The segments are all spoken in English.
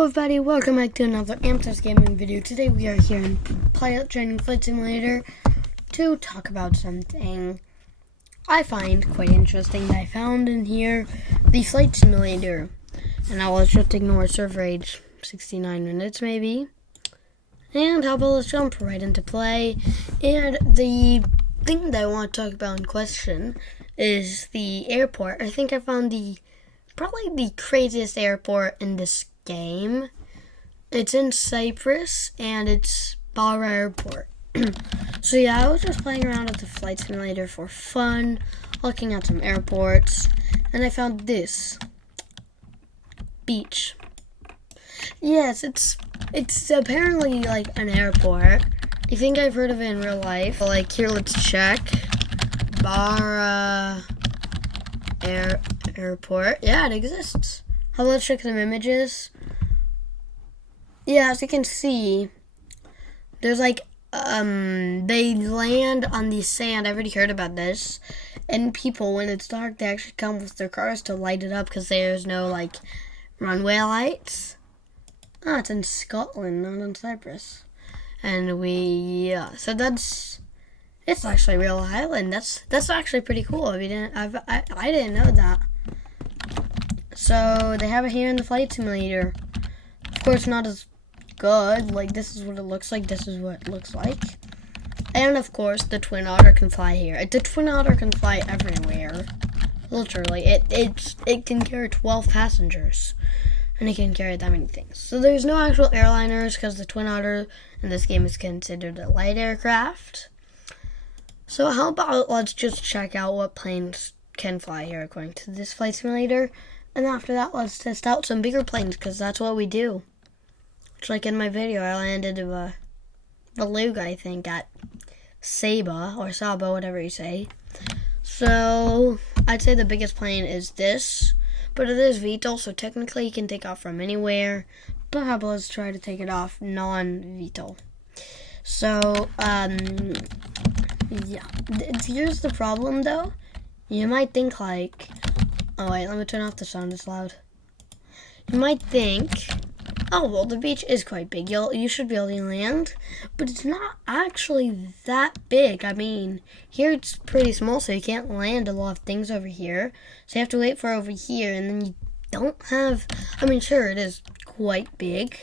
Hello everybody, welcome back to another Amters Gaming video. Today we are here in Pilot Training Flight Simulator to talk about something I find quite interesting that I found in here, the Flight Simulator. And now let's just ignore server age, 69 minutes maybe. And how about let's jump right into play. And the thing that I want to talk about in question is the airport. I think I found probably the craziest airport in this game. It's in Cyprus and it's Barra Airport. So yeah, I was just playing around with the Flight Simulator for fun, looking at some airports, and I found this beach. Yes, it's apparently like an airport. I think I've heard of it in real life. Like here, let's check. Barra Airport. Yeah, it exists. How about let's check some images? Yeah, as you can see, there's like they land on the sand. I've already heard about this. And people, when it's dark, they actually come with their cars to light it up because there's no like runway lights. Ah, it's in Scotland, not in Cyprus. And so it's actually a real island. That's actually pretty cool. I didn't know that. So they have it here in the Flight Simulator. Of course, not as good. Like this is what it looks like. This is what it looks like. And of course, the Twin Otter can fly here. The Twin Otter can fly everywhere. Literally, it can carry 12 passengers, and it can carry that many things. So there's no actual airliners because the Twin Otter in this game is considered a light aircraft. So how about let's just check out what planes can fly here according to this Flight Simulator. And after that, let's test out some bigger planes because that's what we do. It's like in my video, I landed a Beluga, I think, at Saba, or Saba, whatever you say. So I'd say the biggest plane is this. But it is VTOL, so technically you can take off from anywhere. But how about let's try to take it off non-VTOL. So, yeah. Here's the problem, though. You might think like... Oh, wait, let me turn off the sound. It's loud. You might think... Oh, well, the beach is quite big. You should be able to land. But it's not actually that big. I mean, here it's pretty small, so you can't land a lot of things over here. So you have to wait for over here, and then you don't have... I mean, sure, it is quite big.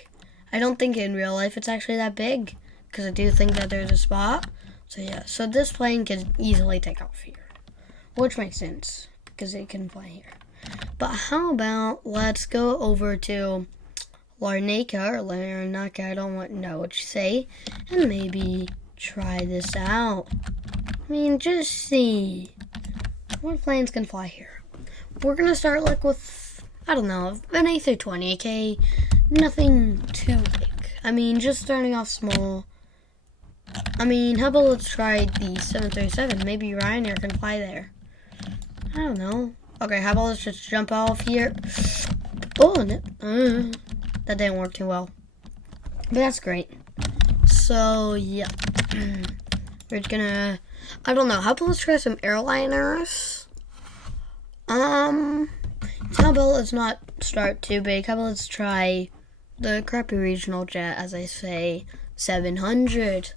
I don't think in real life it's actually that big, because I do think that there's a spot. So, yeah. So this plane can easily take off here, which makes sense, because it can fly here. But how about let's go over to Larnaca, I don't know what you say, and maybe try this out. I mean, just see what planes can fly here. We're gonna start like with, I don't know, an A320, okay? Nothing too big. I mean, just starting off small. I mean, how about let's try the 737? Maybe Ryanair can fly there. I don't know. Okay, how about let's just jump off here. Oh, that didn't work too well. But that's great. So, yeah. We're just gonna... I don't know. How about let's try some airliners? How about let's not start too big. How about let's try the crappy regional jet, as I say, 700.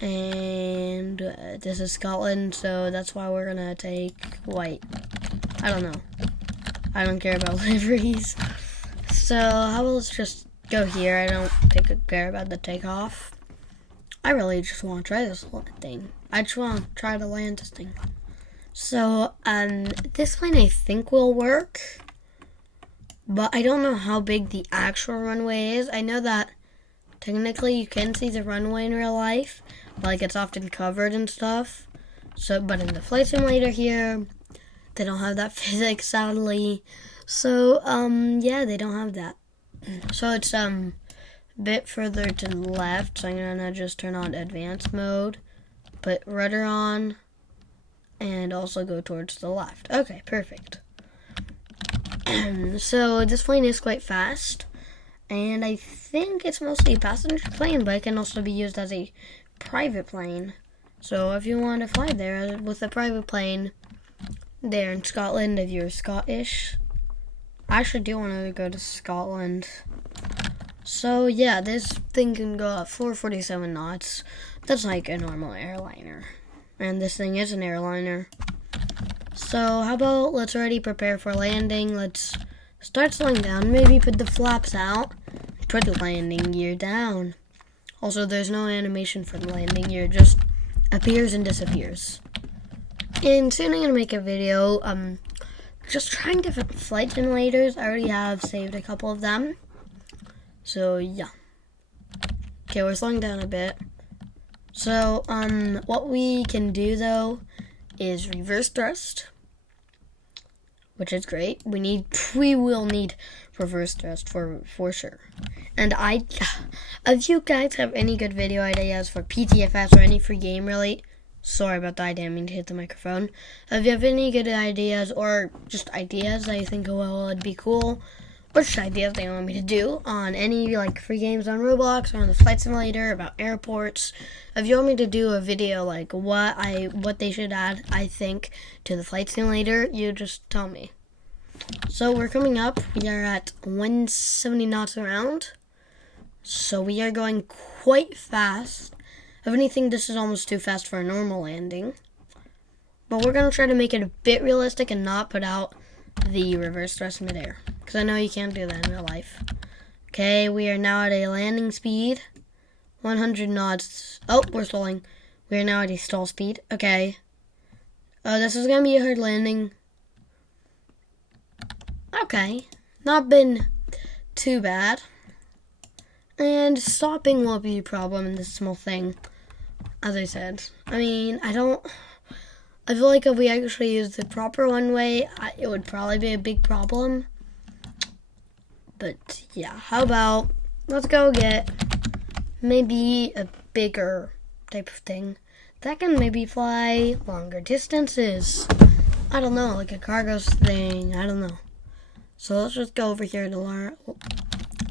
And this is Scotland, so that's why we're gonna take white. I don't know. I don't care about liveries. So, how about let's just go here. I don't care about the takeoff. I really just want to try this thing. I just want to try to land this thing. So, this plane I think will work. But I don't know how big the actual runway is. I know that technically you can see the runway in real life. But, like, it's often covered and stuff. So, but in the Flight Simulator here, they don't have that physics, sadly. So, yeah, they don't have that. So it's, a bit further to the left. So I'm gonna just turn on advanced mode, put rudder on, and also go towards the left. Okay, perfect. So this plane is quite fast, and I think it's mostly a passenger plane, but it can also be used as a private plane. So if you want to fly there with a private plane, there in Scotland, if you're Scottish. I actually do want to go to Scotland. So yeah, this thing can go at 447 knots. That's like a normal airliner. And this thing is an airliner. So how about let's already prepare for landing. Let's start slowing down. Maybe put the flaps out. Put the landing gear down. Also, there's no animation for the landing gear. It just appears and disappears. And soon I'm going to make a video just trying different flight simulators. I already have saved a couple of them. So yeah. Okay, we're slowing down a bit. So what we can do though is reverse thrust, which is great. We will need reverse thrust for sure. And if you guys have any good video ideas for ptfs or any free game really, sorry about that, I didn't mean to hit the microphone. If you have any good ideas or just ideas that you think, well, it'd be cool, or just ideas that you want me to do on any like free games on Roblox or on the flight simulator about airports. If you want me to do a video like what they should add, I think, to the flight simulator, you just tell me. So we're coming up. We are at 170 knots around. So we are going quite fast. If anything, this is almost too fast for a normal landing. But we're going to try to make it a bit realistic and not put out the reverse thrust midair, because I know you can't do that in real life. Okay, we are now at a landing speed. 100 knots. Oh, we're stalling. We are now at a stall speed. Okay. This is going to be a hard landing. Okay. Not been too bad. And stopping won't be a problem in this small thing, as I said. I mean, I feel like if we actually use the proper one-way, it would probably be a big problem. But yeah, how about let's go get maybe a bigger type of thing that can maybe fly longer distances. I don't know, like a cargo thing, I don't know. So let's just go over here to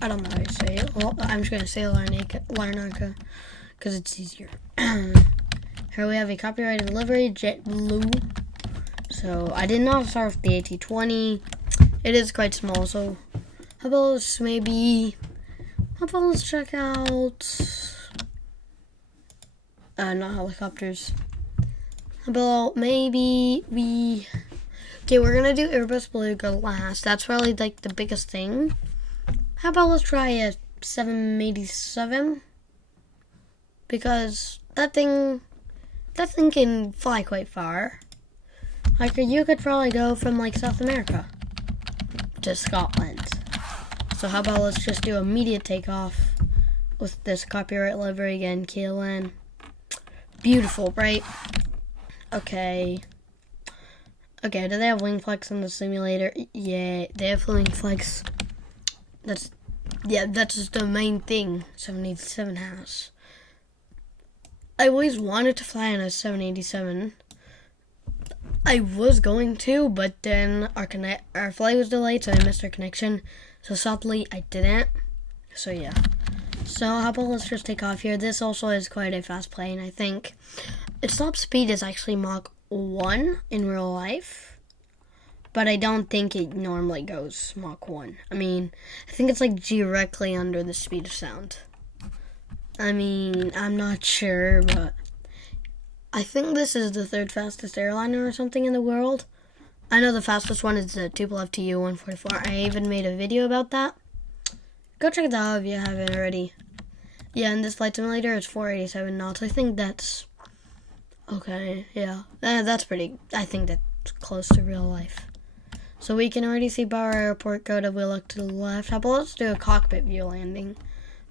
I don't know how to say it. Well, I'm just going to say Larnaca because it's easier. Here we have a copyrighted livery, JetBlue. So I did not start with the AT-20. It is quite small, so how about let's check out, not helicopters. How about maybe okay, we're going to do Airbus Beluga last. That's probably like the biggest thing. How about let's try a 787? Because that thing can fly quite far. Like, you could probably go from like South America to Scotland. So how about let's just do immediate takeoff with this copyright livery again, KLN. Beautiful, right? Okay. Okay, do they have wing flex in the simulator? Yeah, they have wing flex. That's just the main thing 787 has. I always wanted to fly on a 787. I was going to, but then our flight was delayed, so I missed our connection. So sadly, I didn't. So yeah. So how about let's just take off here. This also is quite a fast plane, I think. Its top speed is actually Mach 1 in real life, but I don't think it normally goes Mach 1. I mean, I think it's like directly under the speed of sound. I mean, I'm not sure, but I think this is the third fastest airliner or something in the world. I know the fastest one is the Tupolev Tu-144. I even made a video about that. Go check it out if you haven't already. Yeah, in this flight simulator, it's 487 knots. I think that's okay. Yeah, that's pretty. I think that's close to real life. So we can already see Bauer Airport code if we look to the left. How about let's do a cockpit view landing?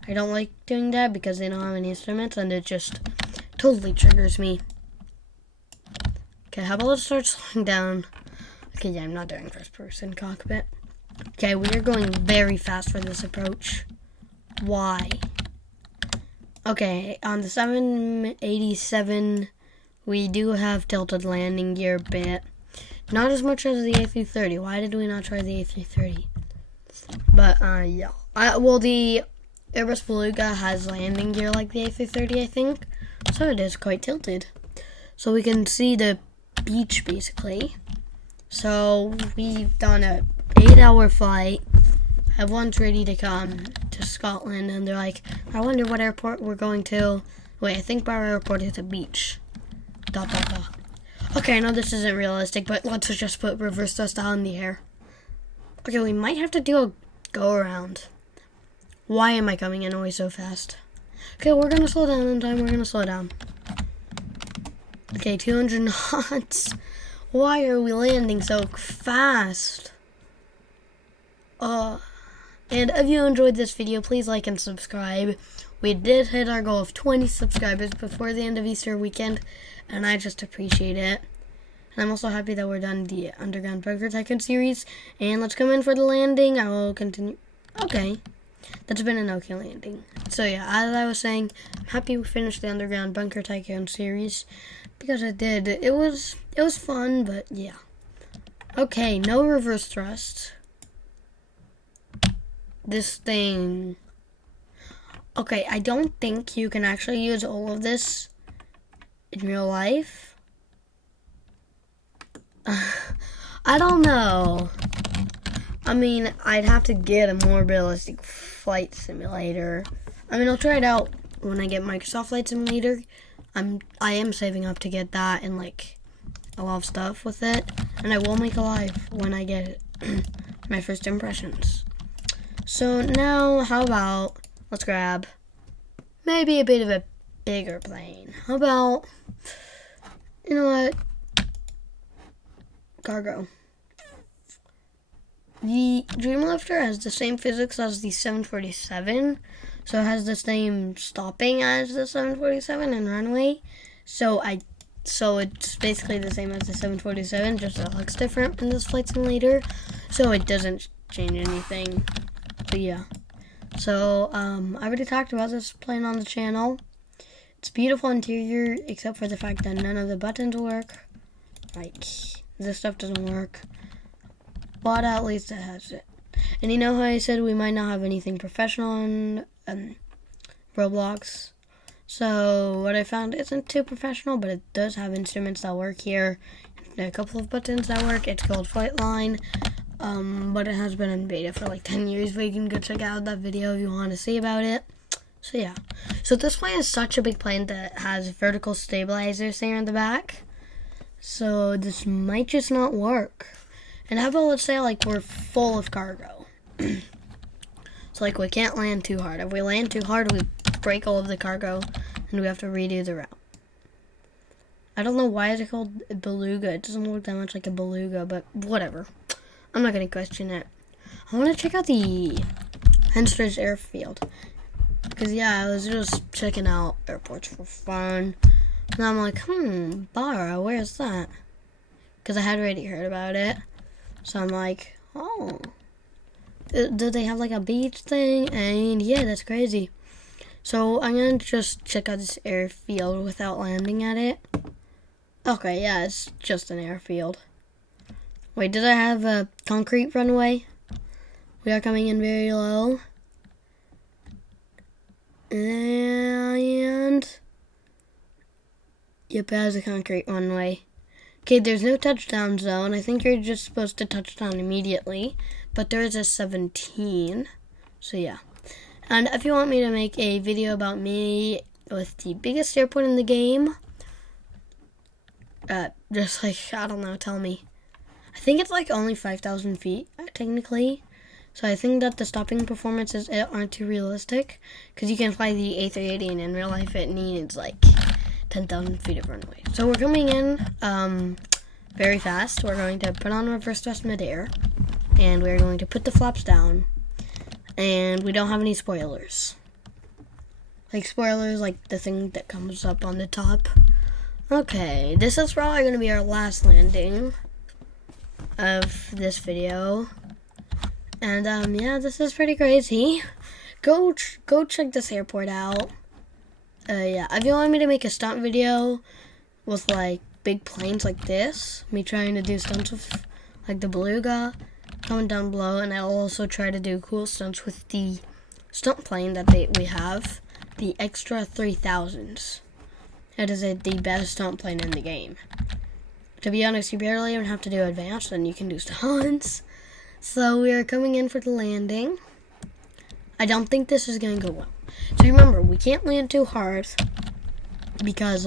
I don't like doing that because they don't have any instruments and it just totally triggers me. Okay, how about let's start slowing down. Okay, yeah, I'm not doing first person cockpit. Okay, we are going very fast for this approach. Why? Okay, on the 787, we do have tilted landing gear a bit. Not as much as the A330. Why did we not try the A330? But, yeah. Well, the Airbus Beluga has landing gear like the A330, I think. So it is quite tilted. So we can see the beach, basically. So we've done a 8-hour flight. Everyone's ready to come to to Scotland, and they're like, I wonder what airport we're going to. Wait, I think our airport is a beach. ... Okay, I know this isn't realistic, but let's just put reverse thrust out in the air. Okay, we might have to do a go around. Why am I coming in always so fast? Okay, we're gonna slow down in time. We're gonna slow down. Okay, 200 knots. Why are we landing so fast? And if you enjoyed this video, please like and subscribe. We did hit our goal of 20 subscribers before the end of Easter weekend, and I just appreciate it. And I'm also happy that we're done the Underground Bunker Tycoon series. And let's come in for the landing. I will continue. Okay. That's been an okay landing. So yeah, as I was saying, I'm happy we finished the Underground Bunker Tycoon series. Because it did. It was fun, but yeah. Okay, no reverse thrust. This thing. Okay, I don't think you can actually use all of this in real life. I don't know. I mean, I'd have to get a more realistic flight simulator. I mean, I'll try it out when I get Microsoft Flight Simulator. I am saving up to get that and like a lot of stuff with it, and I will make a live when I get it. My first impressions. So now, how about let's grab maybe a bit of a bigger plane. How about, you know what? Cargo. The Dreamlifter has the same physics as the 747, so it has the same stopping as the 747 and runway. So it's basically the same as the 747, just it looks different in this flight simulator. So it doesn't change anything. But yeah. So I already talked about this plane on the channel. It's beautiful interior, except for the fact that none of the buttons work. Like this stuff doesn't work. But at least it has it. And you know how I said we might not have anything professional in Roblox? So what I found isn't too professional, but it does have instruments that work here. And a couple of buttons that work. It's called Flightline. But it has been in beta for like 10 years, but you can go check out that video if you want to see about it. So yeah. So this plane is such a big plane that has vertical stabilizers there in the back. So this might just not work. And how about let's say like we're full of cargo. So like we can't land too hard. If we land too hard, we break all of the cargo and we have to redo the route. I don't know why it's called a beluga. It doesn't look that much like a beluga, but whatever. I'm not going to question it. I want to check out the Henstridge Airfield. Because yeah, I was just checking out airports for fun. And I'm like, Barra, where's that? Because I had already heard about it. So I'm like, oh. Do they have like a beach thing? And yeah, that's crazy. So I'm going to just check out this airfield without landing at it. Okay, yeah, it's just an airfield. Wait, did I have a concrete runway? We are coming in very low. And yep, it has a concrete runway. Okay, there's no touchdown zone. I think you're just supposed to touch down immediately. But there is a 17. So yeah. And if you want me to make a video about me with the biggest airport in the game, just like, I don't know, tell me. I think it's like only 5,000 feet, technically. So I think that the stopping performances aren't too realistic. Because you can fly the A380 and in real life it needs like 10,000 feet of runway. So we're coming in very fast. We're going to put on reverse thrust midair. And we're going to put the flaps down. And we don't have any spoilers. Like spoilers, like the thing that comes up on the top. Okay, this is probably going to be our last landing of this video. And yeah, this is pretty crazy. Go check this airport out. Yeah, if you want me to make a stunt video with like big planes like this, me trying to do stunts with like the Beluga, comment down below. And I'll also try to do cool stunts with the stunt plane that we have, the Extra 3000s. That is the best stunt plane in the game. To be honest, you barely even have to do advanced, and you can do stunts. So we are coming in for the landing. I don't think this is going to go well. So remember, we can't land too hard because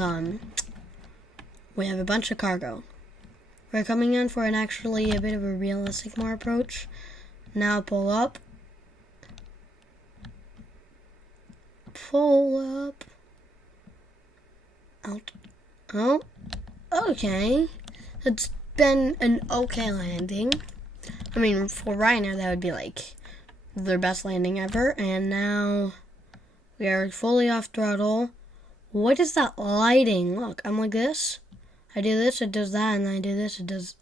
we have a bunch of cargo. We're coming in for actually a bit of a realistic more approach. Now pull up. Pull up. Out. Oh. Okay. It's been an okay landing. I mean, for Ryanair, that would be like their best landing ever. And now we are fully off throttle. What is that lighting? Look, I'm like this. I do this, it does that, and then I do this, it does...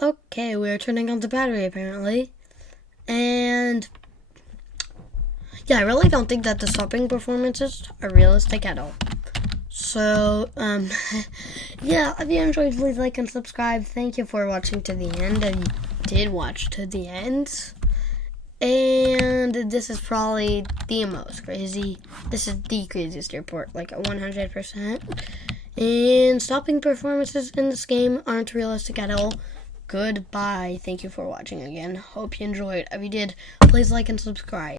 Okay, we're turning on the battery, apparently. And... yeah, I really don't think that the stopping performances are realistic at all. So, yeah, if you enjoyed, please like and subscribe. Thank you for watching to the end. And you did watch to the end. And this is probably the most crazy. This is the craziest airport, like 100%. And stopping performances in this game aren't realistic at all. Goodbye. Thank you for watching again. Hope you enjoyed. If you did, please like and subscribe.